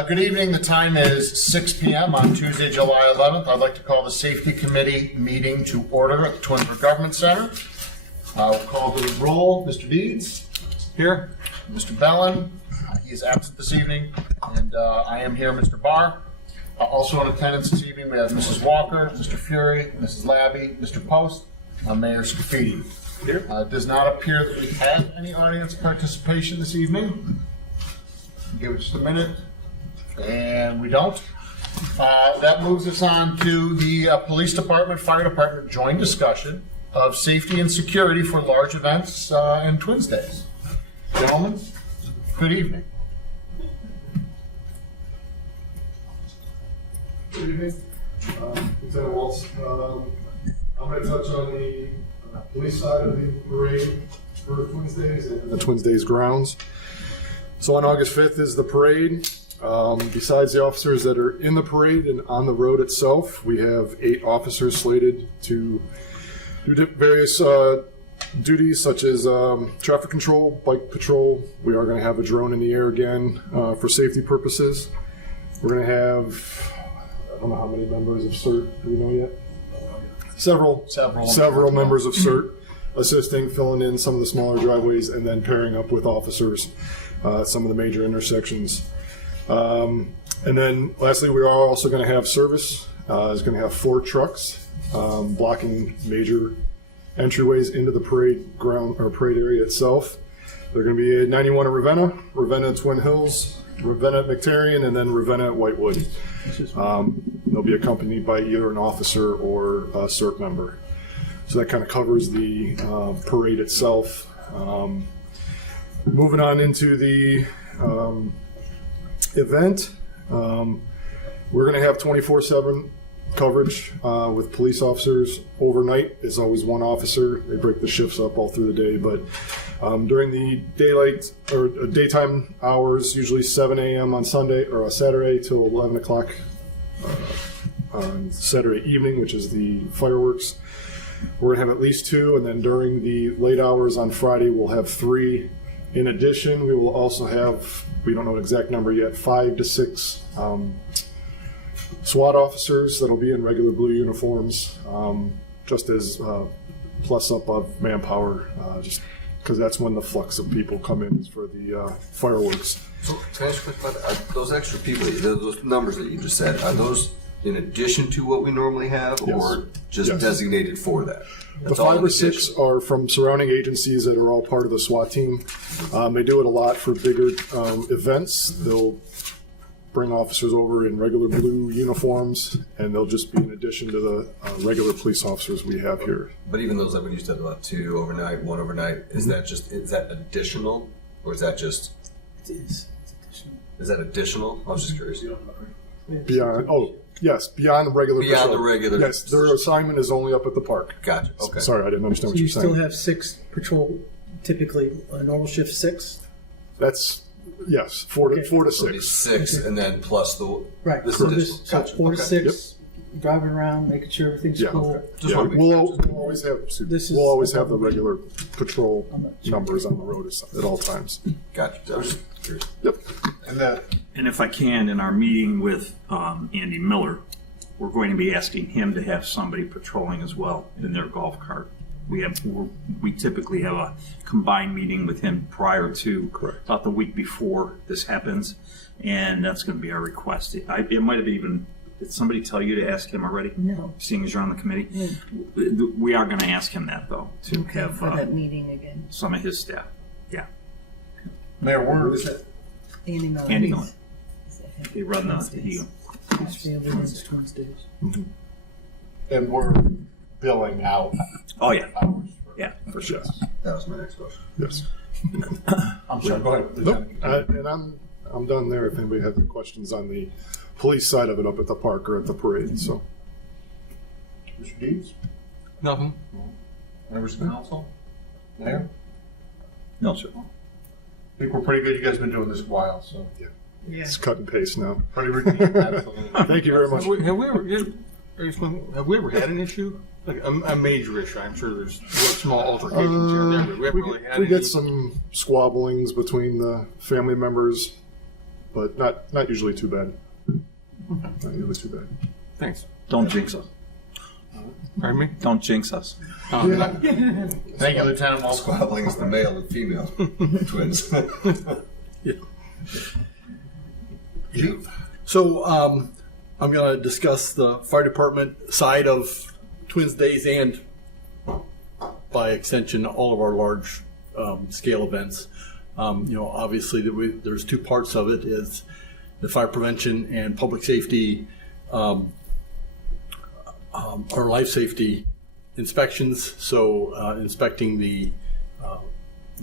Good evening. The time is 6 p.m. on Tuesday, July 11th. I'd like to call the Safety Committee meeting to order at the Twinsburg Government Center. We'll call the roll. Mr. Deeds? Here. Mr. Bellin? He is absent this evening. And I am here, Mr. Barr. Also in attendance this evening, we have Mrs. Walker, Mr. Fury, Mrs. Labby, Mr. Post, Mayor Scafidi. Here. It does not appear that we have any audience participation this evening. Give it just a minute. And we don't. That moves us on to the Police Department, Fire Department joint discussion of safety and security for large events and Twins Days. Gentlemen, good evening. Good evening. Lieutenant Waltz. I'm going to touch on the police side of the parade for Twins Days and the Twins Days grounds. So on August 5th is the parade. Besides the officers that are in the parade and on the road itself, we have 8 officers slated to do various duties such as traffic control, bike patrol. We are going to have a drone in the air again for safety purposes. We're going to have, I don't know how many members of CERT, do we know yet? Several members of CERT assisting, filling in some of the smaller driveways, and then pairing up with officers at some of the major intersections. And then lastly, we are also going to have service. Is going to have 4 trucks blocking major entryways into the parade ground or parade area itself. They're going to be at 91 at Ravenna, Ravenna at Twin Hills, Ravenna at McTarian, and then Ravenna at Whitewood. They'll be accompanied by either an officer or a CERT member. So that kind of covers the parade itself. Moving on into the event, we're going to have 24/7 coverage with police officers. Overnight is always one officer. They break the shifts up all through the day, but during the daylight or daytime hours, usually 7 a.m. on Sunday or Saturday till 11 o'clock on Saturday evening, which is the fireworks. We're going to have at least 2, and then during the late hours on Friday, we'll have 3. In addition, we will also have, we don't know an exact number yet, 5 to 6 SWAT officers that'll be in regular blue uniforms, just as plus up of manpower, just because that's when the flux of people come in is for the fireworks. So, can I ask you a question about those extra people, those numbers that you just said, are those in addition to what we normally have, or just designated for that? The 5 or 6 are from surrounding agencies that are all part of the SWAT team. They do it a lot for bigger events. They'll bring officers over in regular blue uniforms, and they'll just be in addition to the regular police officers we have here. But even those, like when you said about 2 overnight, 1 overnight, is that additional, or is that just? It's additional. Is that additional? I was just curious. Beyond, yes, beyond the regular. Beyond patrol. The regular. Yes, their assignment is only up at the park. Gotcha. Okay. Sorry, I didn't understand So what you you're saying. still have 6 patrol, typically a normal shift 6? That's, yes, 4 to 6. So it'd be 6, and then plus the Right. this So additional. this, so Gotcha. 4 to Okay. 6, driving around, making sure everything's cool. Just Yeah, wanna make we'll sure. always have This is- we'll always have the regular patrol I'm not sure. numbers on the road at all times. Gotcha. I was just curious. Yep. And if I can, in our meeting with Andy Miller, we're going to be asking him to have somebody patrolling as well in their golf cart. We typically have a combined meeting with him prior to about the week before this happens, and that's going to be our request. It might have even. Did somebody tell you to ask him already? No. Seeing as you're on the committee, we are going to ask him that though to have For that meeting again. some of his staff. Yeah, Mayor, where is it? Andy Miller. Andy Miller. Is that him? They run the Field against Twins Days. And we're billing out Oh yeah, hours. yeah, for sure. Yes. That was my next question. Yes. I'm sorry, go ahead. Nope. Lieutenant. And I'm done there. If anybody has any questions on the police side of it up at the park or at the parade, so. Mr. Deeds? Nothing. Members of the council? Mayor? No, sir. I think we're pretty good. You guys have been doing this a while, so. Yeah. It's cut and paste now. Pretty routine. Absolutely. Thank you very much. Have we ever had an issue? Like a major issue? I'm sure there's small altercations here and there, but we haven't really had we any. get some squabblings between the family members but not usually too bad. Not usually too bad. Thanks. Don't jinx us. Pardon me? Don't jinx us. Thank you, Lieutenant Walsh. Squabbling's the male and female twins. So I'm going to discuss the fire department side of Twins Days and, by extension, all of our large scale events. Obviously, there's two parts of it: is the fire prevention and public safety, or life safety inspections. So inspecting the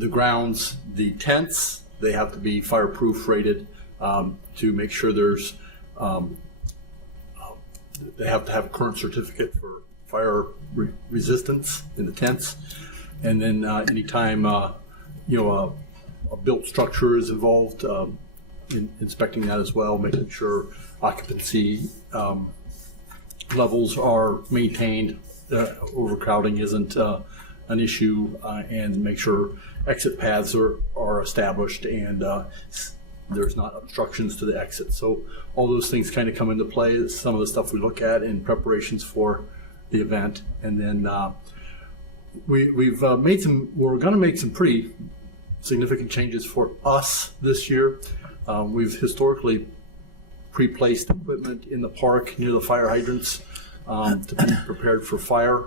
grounds, the tents. They have to be fireproof rated to make sure there's. They have to have a current certificate for fire resistance in the tents, and then anytime a built structure is involved, in inspecting that as well, making sure occupancy levels are maintained, overcrowding isn't an issue, and make sure exit paths are established and there's not obstructions to the exit. So all those things kind of come into play. Some of the stuff we look at in preparations for the event. And then we're going to make some pretty significant changes for us this year. We've historically pre-placed equipment in the park near the fire hydrants to be prepared for fire.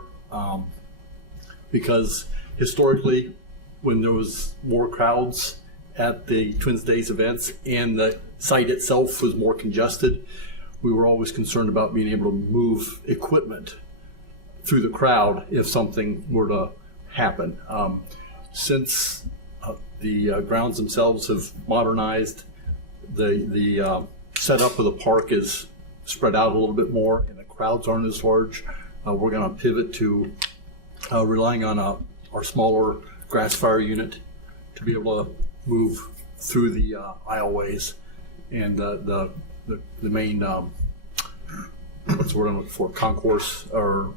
Because historically, when there was more crowds at the Twins Days events and the site itself was more congested, we were always concerned about being able to move equipment through the crowd if something were to happen. Since the grounds themselves have modernized, the setup of the park is spread out a little bit more and the crowds aren't as large. We're going to pivot to relying on our smaller grass fire unit to be able to move through the aisleways and the main what's the word I'm looking for, concourse or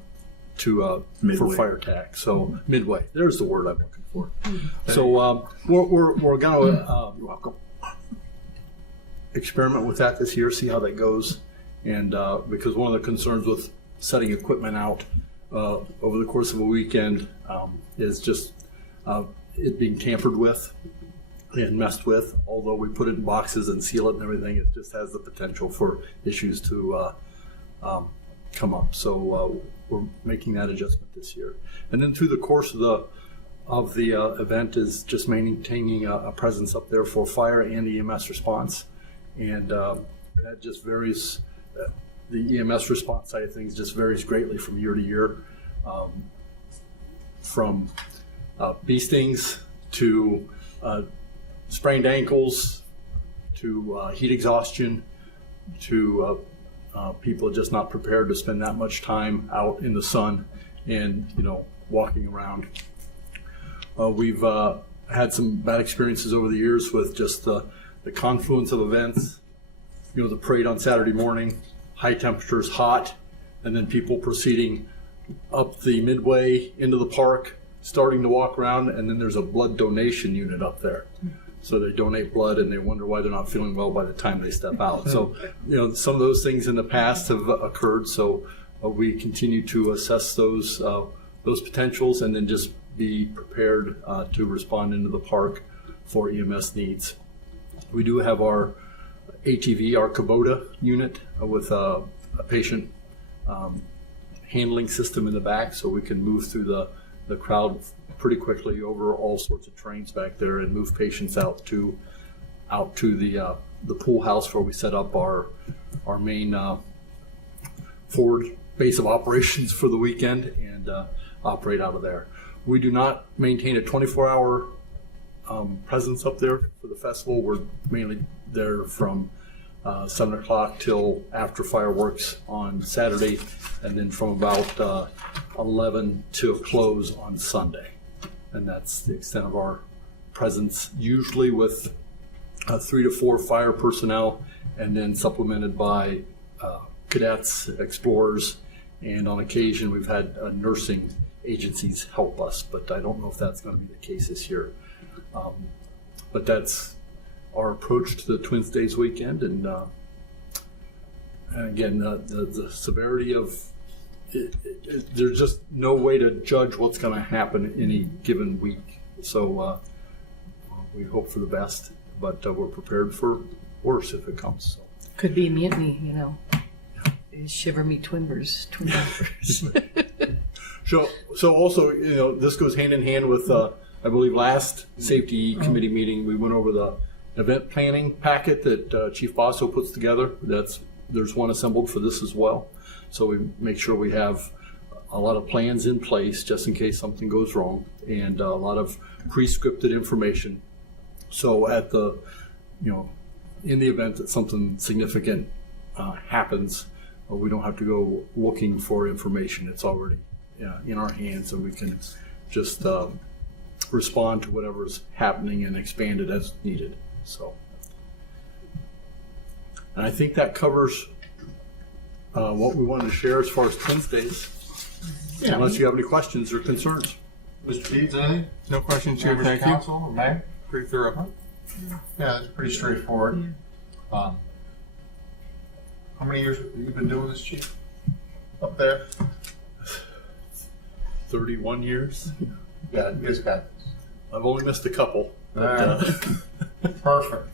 to for fire attack. So midway, there's the word I'm looking for. So we're going to you're welcome, experiment with that this year, see how that goes, and because one of the concerns with setting equipment out over the course of a weekend is just it being tampered with and messed with. Although we put it in boxes and seal it and everything, it just has the potential for issues to come up. So we're making that adjustment this year. And then through the course of the event is just maintaining a presence up there for fire and EMS response. And that just varies. The EMS response side of things just varies greatly from year to year. From bee stings to sprained ankles to heat exhaustion to people just not prepared to spend that much time out in the sun and walking around. We've had some bad experiences over the years with just the confluence of events. The parade on Saturday morning, high temperatures, hot, and then people proceeding up the midway into the park, starting to walk around, and then there's a blood donation unit up there. So they donate blood and they wonder why they're not feeling well by the time they step out. So, some of those things in the past have occurred. So we continue to assess those potentials and then just be prepared to respond into the park for EMS needs. We do have our ATV, our Kubota unit with a patient handling system in the back, so we can move through the crowd pretty quickly over all sorts of trains back there and move patients out to the pool house where we set up our main forward base of operations for the weekend and operate out of there. We do not maintain a 24-hour presence up there for the festival. We're mainly there from 7 o'clock till after fireworks on Saturday, and then from about 11 till close on Sunday. And that's the extent of our presence, usually with 3 to 4 fire personnel, and then supplemented by cadets, explorers, and on occasion we've had nursing agencies help us, but I don't know if that's going to be the case this year. But that's our approach to the Twins Days weekend, and again, the severity of there's just no way to judge what's going to happen any given week. So we hope for the best, but we're prepared for worse if it comes. So. Could be a mutiny, you know. Shiver me Twinbers. So also, this goes hand in hand with, I believe, last safety committee meeting, we went over the event planning packet that Chief Basso puts together. There's one assembled for this as well. So we make sure we have a lot of plans in place just in case something goes wrong, and a lot of pre-scripted information. So at the, in the event that something significant happens, we don't have to go looking for information. It's already in our hands, and we can just respond to whatever's happening and expand it as needed. So, and I think that covers what we wanted to share as far as Twins Days. Yeah. Unless you have any questions or concerns. Mr. Deeds, anything? No questions, Chair. Members of Thank you. council or Mayor? Pretty thorough. Yeah, it's pretty straightforward. How many years have you been doing this, Chief? Up there? 31 years. Yeah, you guys got this. I've only missed a couple. All right. Perfect.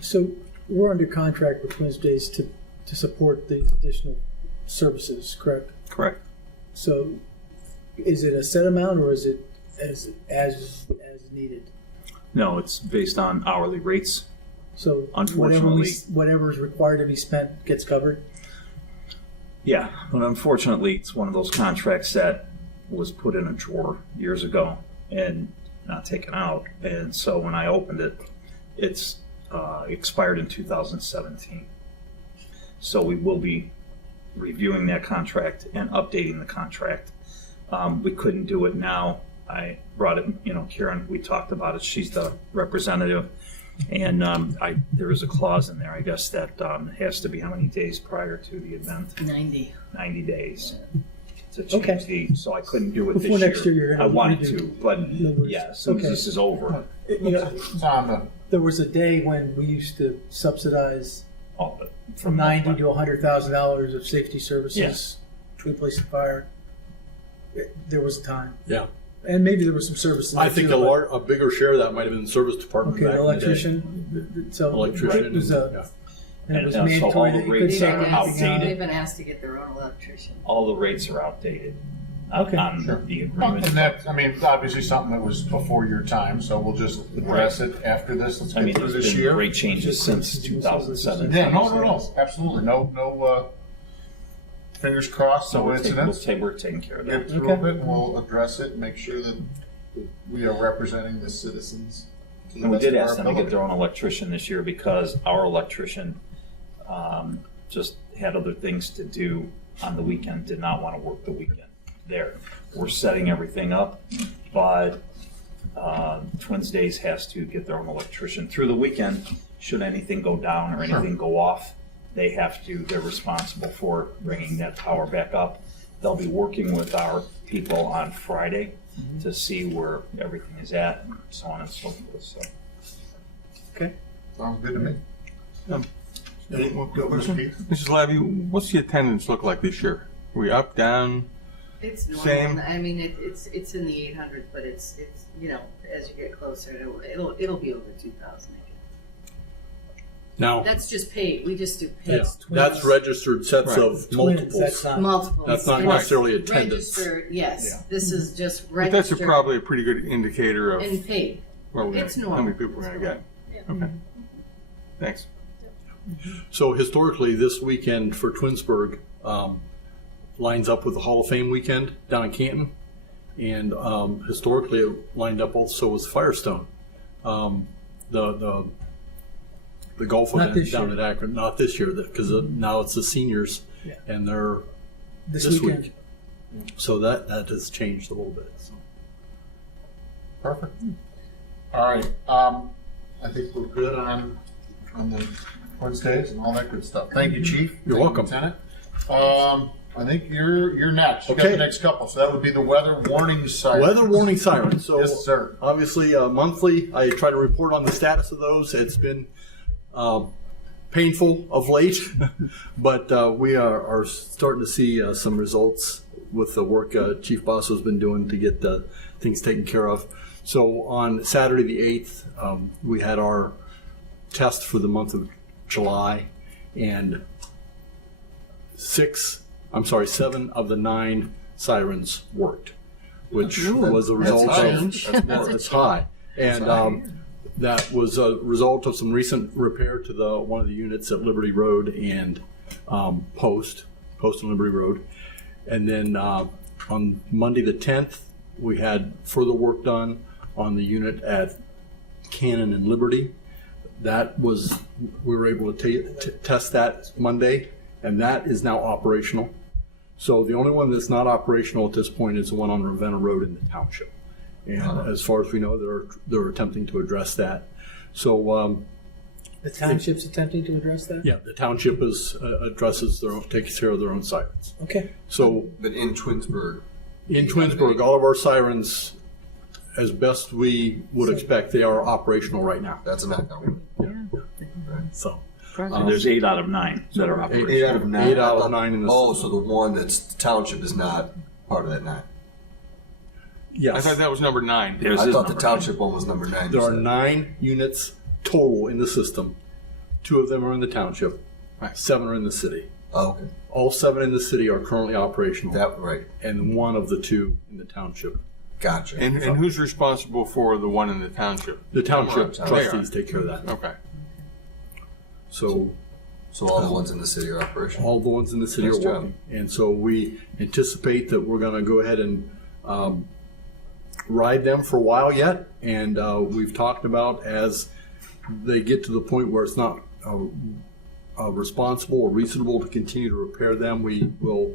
So we're under contract with Twins Days to support the additional services, correct? Correct. So is it a set amount or is it as needed? No, it's based on hourly rates. So Unfortunately- whatever is required to be spent gets covered? Yeah, but unfortunately, it's one of those contracts that was put in a drawer years ago and not taken out. And so when I opened it, it's expired in 2017. So we will be reviewing that contract and updating the contract. We couldn't do it now. I brought it, Karen, we talked about it. She's the representative. And there is a clause in there, I guess, that has to be how many days prior to the event? 90. 90 days to change Okay. so I couldn't do it Before this next year, you're gonna I wanted redo. to, but No worries. yeah, as soon as Okay. this is over, It's on the, There was a day when we used to subsidize all of it. from $90,000 to $100,000 of safety services Yes. between police and fire. There was a time, Yeah. and maybe there was some services. I think a bigger share of that might have been the service department Okay, back the in the day. electrician. So Electrician. it was and- yeah. and it was And, so mandatory all the that you rates could are take anything out. outdated. been asked to get their own electrician. All the rates are outdated Okay, on sure. the agreement. And that's, obviously something that was before your time, so we'll just address it after this. Let's I mean, get through there's this been year. rate changes since 2017. Yeah, no, absolutely. No, fingers crossed, So no we're incidents. taking care of Get that. through Okay. it, and we'll address it, and make sure that we are representing the citizens. to the And we best did of ask our them to get ability. their own electrician this year because our electrician just had other things to do on the weekend, did not want to work the weekend there. We're setting everything up, but Twins Days has to get their own electrician through the weekend. Should anything go down or anything go off, they're responsible for bringing that power back up. They'll be working with our people on Friday to see where everything is at, and so on and so forth, so. okay. Sounds good to me. Any more Go, Mr. questions? Keith. Mrs. Labby, what's the attendance look like this year? Are we up, down? It's normal. Same. I mean, it's in the 800s, but it's as you get closer, it'll be over 2,000 again. Now, That's just paid. We just do paid. yeah, that's registered sets Right. of Twins, multiples. that's not. Multiple. That's not And it's necessarily attendance. Registered, yes. Yeah. This is just But that's registered probably a pretty good indicator of and paid. where we're It's gonna, normal. how many people we're going to get. Yeah. Okay. Thanks. So historically, this weekend for Twinsburg lines up with the Hall of Fame weekend down in Canton, and historically it lined up also with Firestone. The golf Not event this down year. at Akron, not this year, because now it's the seniors, Yeah. and they're This this weekend. week. So that has changed a little bit. So. Perfect. All right, I think we're good on the Wednesdays and all that good stuff. Thank you, Chief. You're Thank you, welcome. Lieutenant. I think you're next. You got Okay. the next couple. So that would be the weather warning siren. Weather warning sirens. So Yes, sir. obviously, monthly, I try to report on the status of those. It's been painful of late, but we are starting to see some results with the work Chief Boss has been doing to get things taken care of. So on Saturday the 8th, we had our test for the month of July, and 7 of the 9 sirens worked, which was a result That's high. And that was a result of some recent repair to one of the units at Liberty Road and Post and Liberty Road. And then on Monday the 10th, we had further work done on the unit at Cannon and Liberty. We were able to test that Monday, and that is now operational. So the only one that's not operational at this point is the one on Ravenna Road in the township. And as far as we know, they're attempting to address that. So The township's attempting to address that? yeah, the township takes care of their own sirens. Okay. So But in Twinsburg, in Twinsburg, all of our sirens, as best we would expect, they are operational right now. that's a knockdown. So So there's 8 out of 9 that are operational. 8 out of 9. 8 out of 9 in the Oh, so the one that's township is not part of that 9. yes. I thought that was number 9. There's I his thought the number. township one was number 9. There are 9 units total in the system. 2 of them are in the township. 7 are in the city. Oh, okay. All 7 in the city are currently operational, That right. and 1 of the 2 in the township. Gotcha. And who's responsible for the one in the township? The township They are. trustees take care of that. Okay. So So all the ones in the city are operational. all the ones in the city Nice are job. working. And so we anticipate that we're going to go ahead and ride them for a while yet. And we've talked about as they get to the point where it's not responsible or reasonable to continue to repair them, we will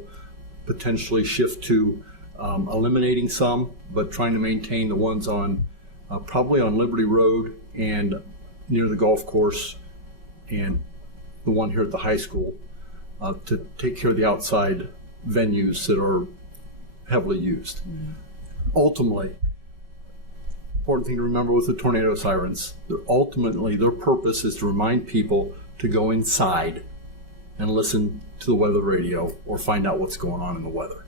potentially shift to eliminating some, but trying to maintain the ones on probably on Liberty Road and near the golf course and the one here at the high school to take care of the outside venues that are heavily used. Ultimately, important thing to remember with the tornado sirens, their purpose is to remind people to go inside and listen to the weather radio or find out what's going on in the weather.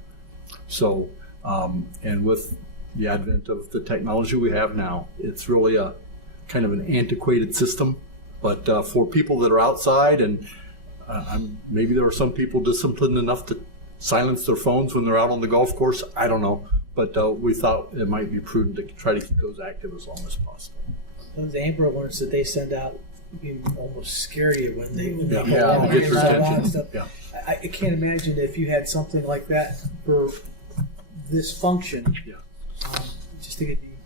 So, and with the advent of the technology we have now, it's really a kind of an antiquated system. But for people that are outside, and maybe there are some people disciplined enough to silence their phones when they're out on the golf course. I don't know. But we thought it might be prudent to try to keep those active as long as possible. Those Amber alerts that they send out can almost scare you when they Yeah, when get your marijuana attention. stuff. Yeah. I can't imagine if you had something like that for this function. Yeah. Just think it'd be,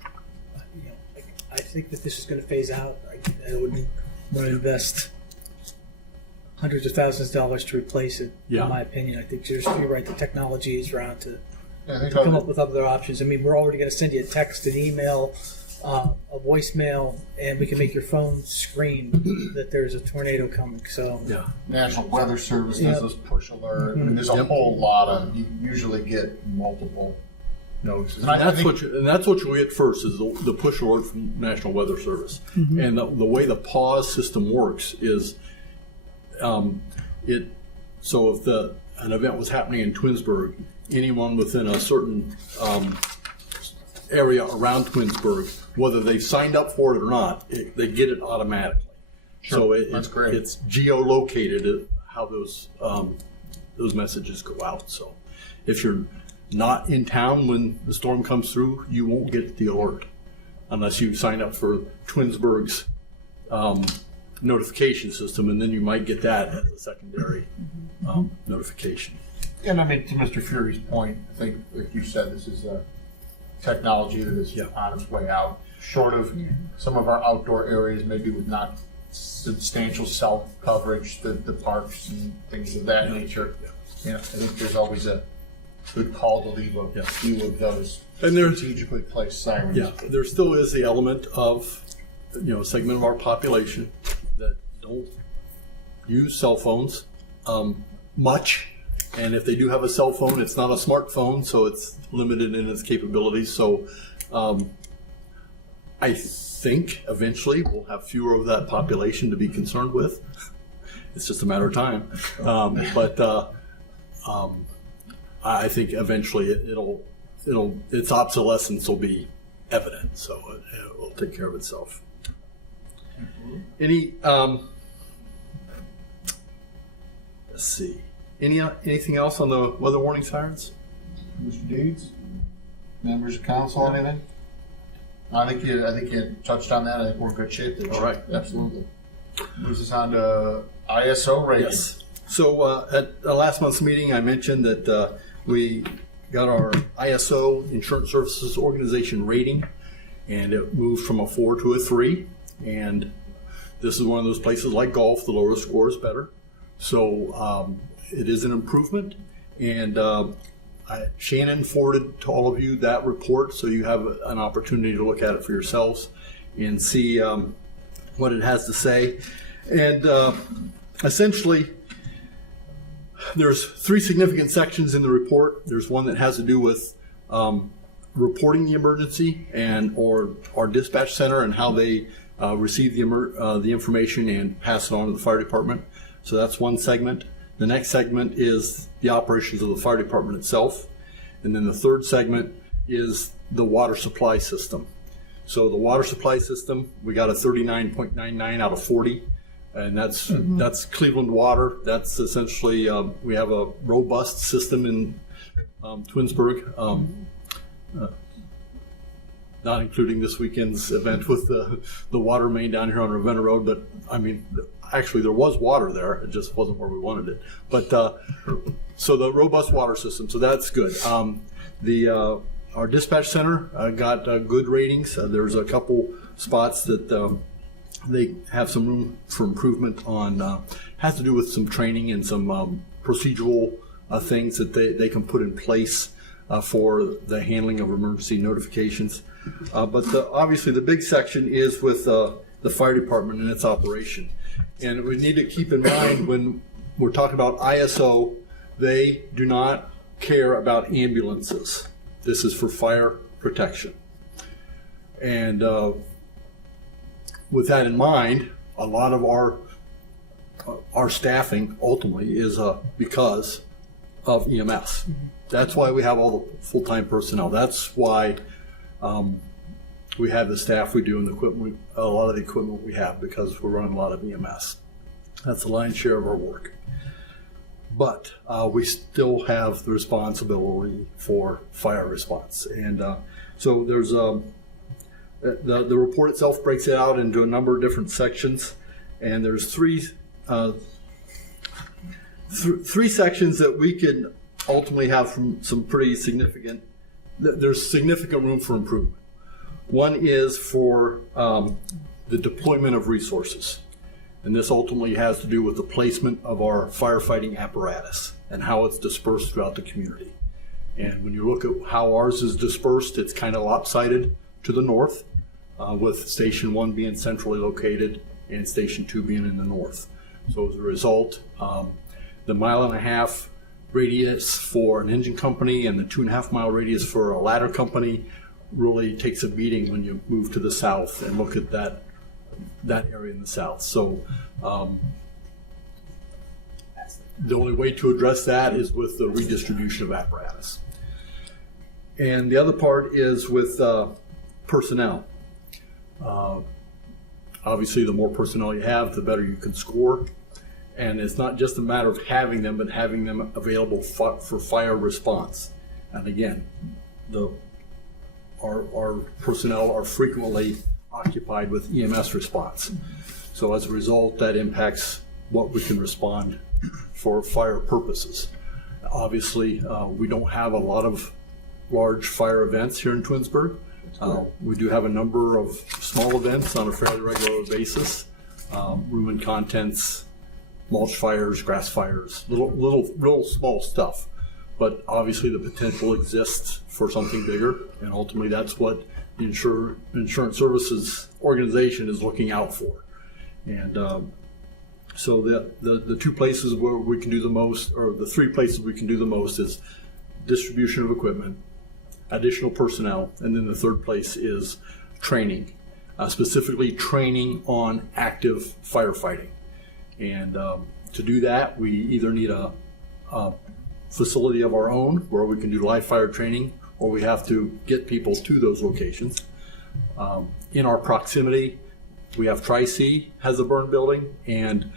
I think that this is going to phase out. I wouldn't want to invest hundreds of thousands of dollars to replace it. Yeah. In my opinion, I think you're right. The technology is around to I think come up with other options. I mean, we're already going to send you a text, an email, a voicemail, and we can make your phone scream that there's a tornado coming. So Yeah. National Weather Service Yep. does this push alert. I mean, there's a whole lot of, you usually get multiple notices. And that's what you get first is the push alert from National Weather Service. And the way the pause system works is so if an event was happening in Twinsburg, anyone within a certain area around Twinsburg, whether they signed up for it or not, they get it automatically. So That's great. It's geolocated how those messages go out. So if you're not in town when the storm comes through, you won't get the alert unless you sign up for Twinsburg's notification system, and then you might get that as a secondary notification. And I mean, to Mr. Fury's point, I think, like you said, this is a technology that is on its way out. Short of some of our outdoor areas, maybe with not substantial cell coverage, the parks and things of that nature. I think there's always a good call to leave a few of those And there's- strategically placed sirens. Yeah, there still is the element of, a segment of our population that don't use cell phones much. And if they do have a cell phone, it's not a smartphone, so it's limited in its capabilities. So I think eventually we'll have fewer of that population to be concerned with. It's just a matter of time. I think eventually its obsolescence will be evident, so it will take care of itself. Let's see. Anything else on the weather warning sirens? Mr. Deeds? Members of council, anything? I think you touched on that. I think we're in good shape there. All right. Absolutely. Moves us on to ISO rating. Yes. So at last month's meeting, I mentioned that we got our ISO Insurance Services Organization rating, and it moved from a 4 to a 3. And this is one of those places like golf, the lower the score is better. So it is an improvement. And Shannon forwarded to all of you that report, so you have an opportunity to look at it for yourselves and see what it has to say. And essentially, there's 3 significant sections in the report. There's one that has to do with reporting the emergency and or our dispatch center and how they receive the information and pass it on to the fire department. So that's one segment. The next segment is the operations of the fire department itself. And then the third segment is the water supply system. So the water supply system, we got a 39.99 out of 40. And that's Cleveland Water. That's essentially, we have a robust system in Twinsburg, not including this weekend's event with the water main down here on Ravenna Road. But I mean, actually there was water there. It just wasn't where we wanted it. But so the robust water system, so that's good. Our dispatch center got good ratings. There's a couple spots that they have some room for improvement on, has to do with some training and some procedural things that they can put in place for the handling of emergency notifications. But obviously the big section is with the fire department and its operation. And we need to keep in mind when we're talking about ISO, they do not care about ambulances. This is for fire protection. And with that in mind, a lot of our staffing ultimately is because of EMS. That's why we have all the full-time personnel. That's why we have the staff we do and the equipment, a lot of the equipment we have, because we're running a lot of EMS. That's the lion's share of our work. But we still have the responsibility for fire response. And so there's the report itself breaks it out into a number of different sections, and there's three sections that we could ultimately have some pretty significant. There's significant room for improvement. One is for the deployment of resources, and this ultimately has to do with the placement of our firefighting apparatus and how it's dispersed throughout the community. And when you look at how ours is dispersed, it's kind of lopsided to the north, with Station 1 being centrally located and Station 2 being in the north. So as a result, the 1.5 mile radius for an engine company and the 2.5 mile radius for a ladder company really takes a beating when you move to the south and look at that area in the south. So the only way to address that is with the redistribution of apparatus. And the other part is with personnel. Obviously, the more personnel you have, the better you can score. And it's not just a matter of having them, but having them available for fire response. And again, our personnel are frequently occupied with EMS response. So as a result, that impacts what we can respond for fire purposes. Obviously, we don't have a lot of large fire events here in Twinsburg. We do have a number of small events on a fairly regular basis, room and contents, mulch fires, grass fires, real small stuff. But obviously the potential exists for something bigger, and ultimately that's what the Insurance Services Organization is looking out for. And So the two places where we can do the most, or the three places we can do the most, is distribution of equipment, additional personnel, and then the third place is training, specifically training on active firefighting. And to do that, we either need a facility of our own where we can do live fire training, or we have to get people to those locations. In our proximity, we have Tri-C has a burn building, and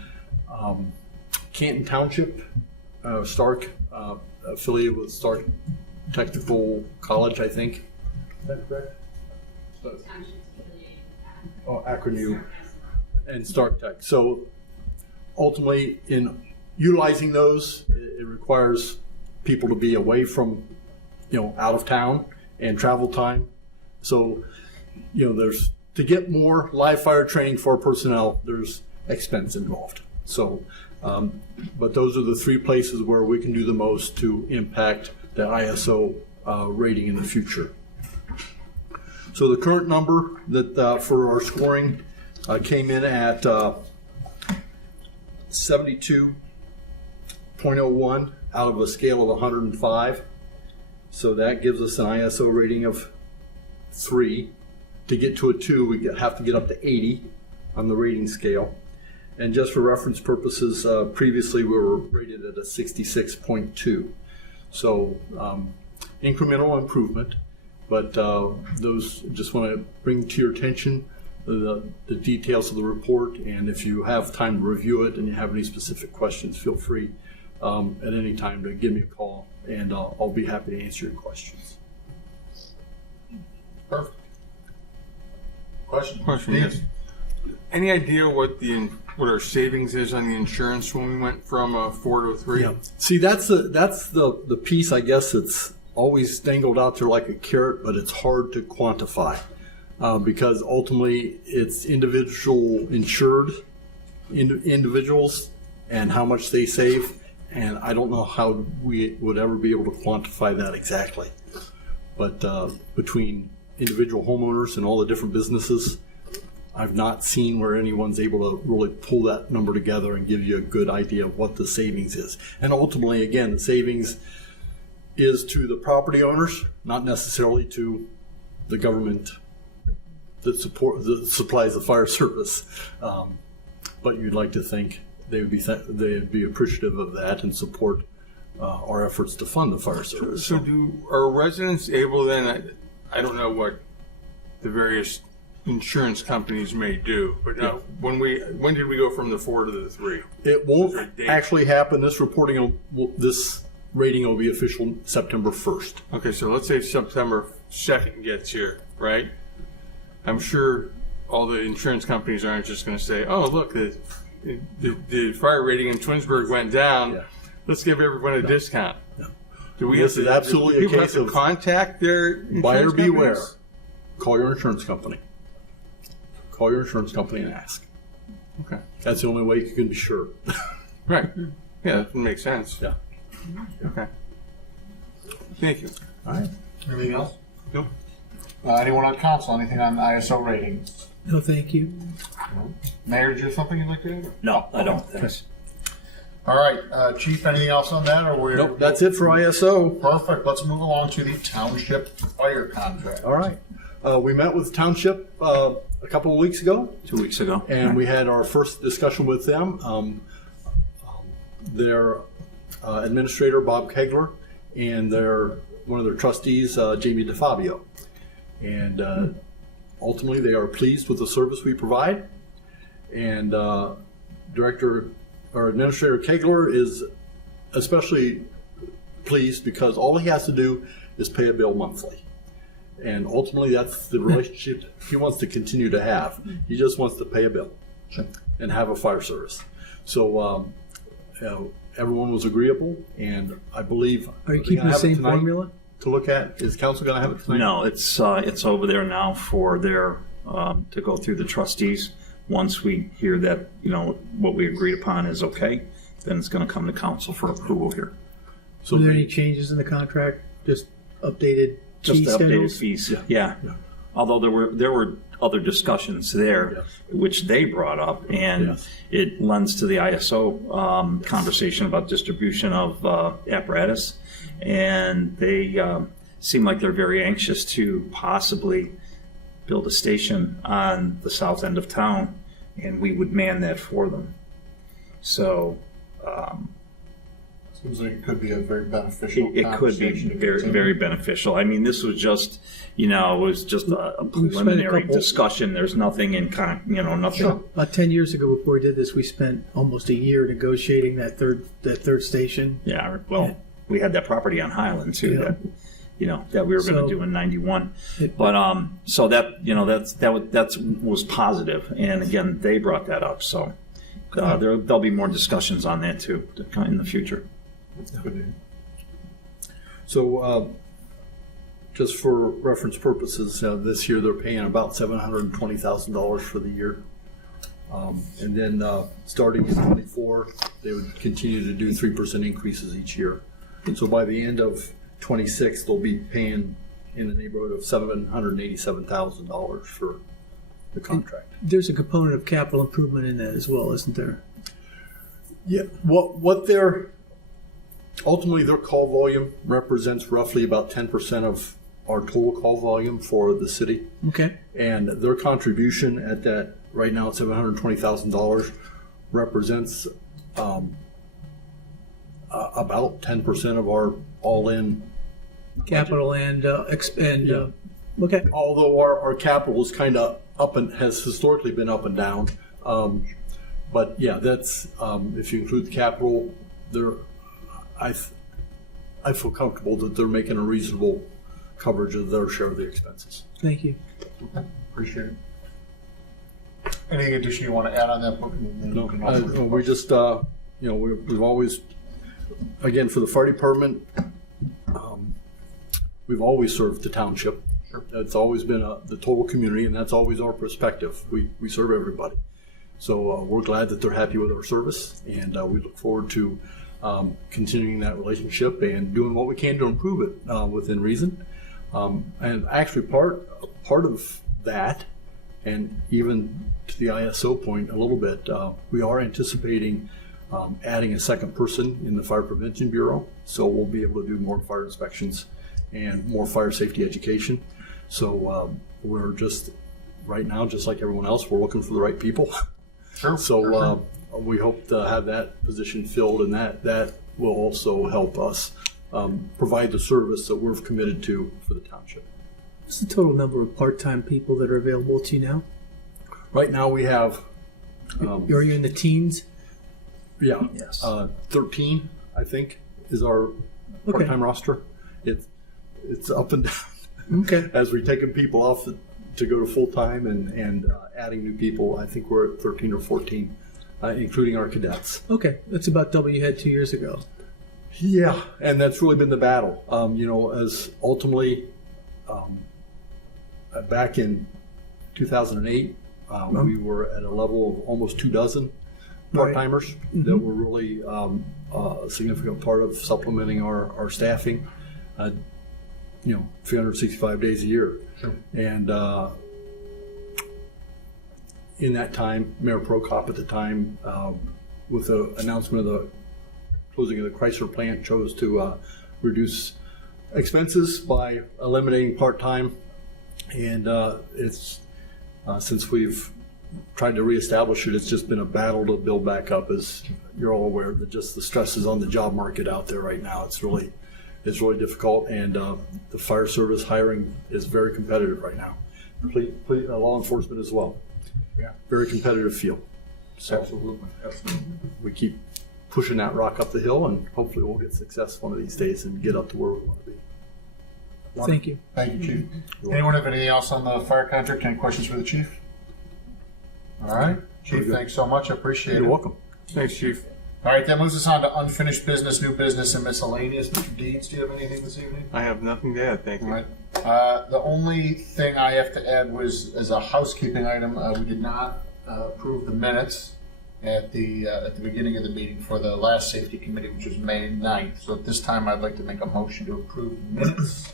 Canton Township, Stark, affiliated with Stark Technical College, I think. Is that correct? Oh, Acronym and Stark Tech. So ultimately, in utilizing those, it requires people to be away from, out of town and travel time. So, there's, to get more live fire training for our personnel, there's expense involved. So, but those are the three places where we can do the most to impact the ISO rating in the future. So the current number that for our scoring came in at 72.01 out of a scale of 105. So that gives us an ISO rating of 3. To get to a 2, we have to get up to 80 on the rating scale. And just for reference purposes, previously we were rated at a 66.2. So incremental improvement, but those, just want to bring to your attention the details of the report, and if you have time to review it and you have any specific questions, feel free at any time to give me a call, and I'll be happy to answer your questions. Perfect. Question, yes. Any idea what our savings is on the insurance when we went from a 4 to a 3? Yeah. See, that's the piece, I guess, that's always dangled out there like a carrot, but it's hard to quantify because ultimately it's individual insured individuals and how much they save, and I don't know how we would ever be able to quantify that exactly. But between individual homeowners and all the different businesses, I've not seen where anyone's able to really pull that number together and give you a good idea of what the savings is. And ultimately, again, the savings is to the property owners, not necessarily to the government that supplies the fire service. But you'd like to think they'd be appreciative of that and support our efforts to fund the fire service. So are residents able then, I don't know what the various insurance companies may do, but now, when did we go from the 4 to the 3? It won't actually happen. This this rating will be official September 1st. Okay, so let's say September 2nd gets here, right? I'm sure all the insurance companies aren't just going to say, "Oh, look, the fire rating in Twinsburg went down. Yeah. Let's give everyone a discount." No. Do we This is absolutely a people case have to of contact their buyer insurance beware. companies? Call your insurance company. Call your insurance company and ask. Okay, That's the only way you can be sure. right. Yeah, that makes sense. Yeah. Okay. Thank you. All right. Anything else? Nope. Anyone on council? Anything on ISO ratings? No, thank you. Mayor, is there something you'd like to add? No, I don't. Thanks. All right, Chief, anything else on that, or we're? Nope, that's it for ISO. Perfect. Let's move along to the township fire contract. All right. We met with Township a couple of weeks ago, 2 weeks ago. and we had our first discussion with them. Their administrator, Bob Kegler, and one of their trustees, Jamie DeFabio. And ultimately, they are pleased with the service we provide. And Administrator Kegler is especially pleased because all he has to do is pay a bill monthly. And ultimately, that's the relationship he wants to continue to have. He just wants to pay a bill and have a fire service. So everyone was agreeable, and I believe. Are you keeping the same formula? To look at? Is council going to have it tonight? No, it's over there now for their to go through the trustees. Once we hear that, what we agreed upon is okay, then it's going to come to council for approval here. So Were there any changes in the contract? Just updated Just fee the updated schedules? fees. Yeah. although there were other discussions there, Yes. which they brought up, and Yes. it lends to the ISO conversation about distribution of apparatus, and they seem like they're very anxious to possibly build a station on the south end of town, and we would man that for them. So Seems like it could be a very beneficial it could be conversation to very, continue. very beneficial. I mean, this was just, it was just a spent a preliminary couple- discussion. There's nothing nothing. About 10 years ago, before we did this, we spent almost a year negotiating that third station. Yeah, well, we had that property on Highland too Yeah. that we were going So- to do in '91. It- But so that that was positive, and again, they brought that up. So there'll be more discussions on that too in the future. So, just for reference purposes, this year they're paying about $720,000 for the year. And then starting in '24, they would continue to do 3% increases each year. And so by the end of '26, they'll be paying in the neighborhood of $787,000 for the contract. There's a component of capital improvement in that as well, isn't there? Yeah, what they're ultimately their call volume represents roughly about 10% of our total call volume for the city, Okay. and their contribution at that right now at $720,000 represents about 10% of our all-in. Capital and Yeah. okay. Although our capital is kind of up and has historically been up and down, but yeah, that's if you include the capital, I feel comfortable that they're making a reasonable coverage of their share of the expenses. Thank you. Appreciate it. Anything additional you want to add on that book? No, we just we've always, again, for the fire department, we've always served the township. Sure. It's always been the total community, and that's always our perspective. We serve everybody. So we're glad that they're happy with our service, and we look forward to continuing that relationship and doing what we can to improve it within reason. And actually, part of that, and even to the ISO point a little bit, we are anticipating adding a second person in the Fire Prevention Bureau. So we'll be able to do more fire inspections and more fire safety education. So we're just, right now, just like everyone else, we're looking for the right people. Sure. So we hope to have that position filled, and that will also help us provide the service that we're committed to for the township. What's the total number of part-time people that are available to you now? Right now we have, Are you in the teens? yeah, Yes. 13, I think, is our part-time roster. It's up and down Okay. as we're taking people off to go to full-time and adding new people. I think we're at 13 or 14, including our cadets. Okay. That's about double you had 2 years ago. Yeah, and that's really been the battle. As ultimately, back in 2008, we were at a level of almost 24 part-timers that were really a significant part of supplementing our staffing. 365 days a year. Sure. And in that time, Mayor Prokop at the time, with the announcement of the closing of the Chrysler plant, chose to reduce expenses by eliminating part-time. And it's since we've tried to reestablish it, it's just been a battle to build back up, as you're all aware, that just the stresses on the job market out there right now. It's really difficult, and the fire service hiring is very competitive right now. Law enforcement as well. Yeah. Very competitive field. So Absolutely. we keep pushing that rock up the hill, and hopefully we'll get success one of these days and get up to where we want to be. Thank you. Thank you, Chief. Anyone have anything else on the fire contract? Any questions for the Chief? All right. Chief, thanks so much. I appreciate it. You're welcome. Thanks, Chief. All right, that moves us on to unfinished business, new business, and miscellaneous. Mr. Deeds, do you have anything this evening? I have nothing to add, thank All you. right. The only thing I have to add was, as a housekeeping item, we did not approve the minutes at the beginning of the meeting for the last safety committee, which was May 9th. So at this time, I'd like to make a motion to approve the minutes.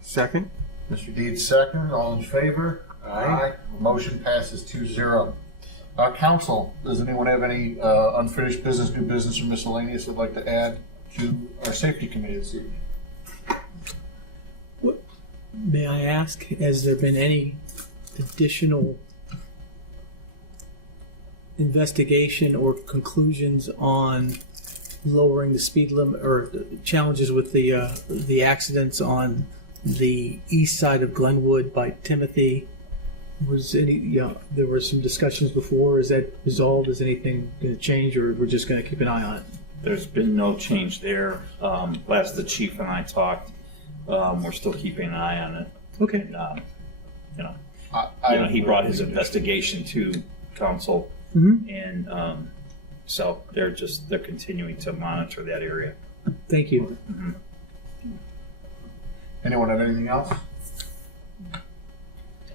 Second? Mr. Deeds, second. All in favor? Aye. Motion passes 2-0. Council, does anyone have any unfinished business, new business, or miscellaneous they'd like to add to our safety committee this evening? May I ask, has there been any additional investigation or conclusions on lowering the speed limit or challenges with the accidents on the east side of Glenwood by Timothy? Was any, there were some discussions before. Is that resolved? Is anything going to change, or we're just going to keep an eye on it? There's been no change there. Last the chief and I talked, we're still keeping an eye on it. Okay. And, he brought his investigation to council, Mhm. and so they're continuing to monitor that area. Thank you. Anyone have anything else?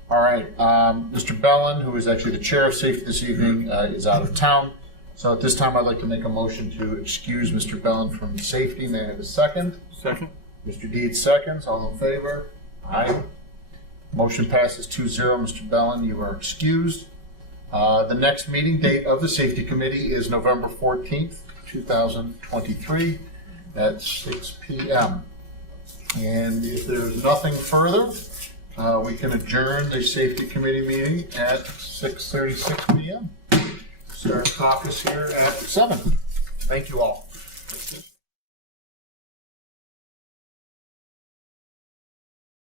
All right, Mr. Bellin, who is actually the chair of safety this evening, is out of town. So at this time, I'd like to make a motion to excuse Mr. Bellin from safety. May I have a second? Second? Mr. Deeds seconds. All in favor? Aye. Motion passes 2-0. Mr. Bellin, you are excused. The next meeting date of the safety committee is November 14th, 2023 at 6 p.m. And if there's nothing further, we can adjourn the safety committee meeting at 6:36 p.m. Start caucus here at 7. Thank you all.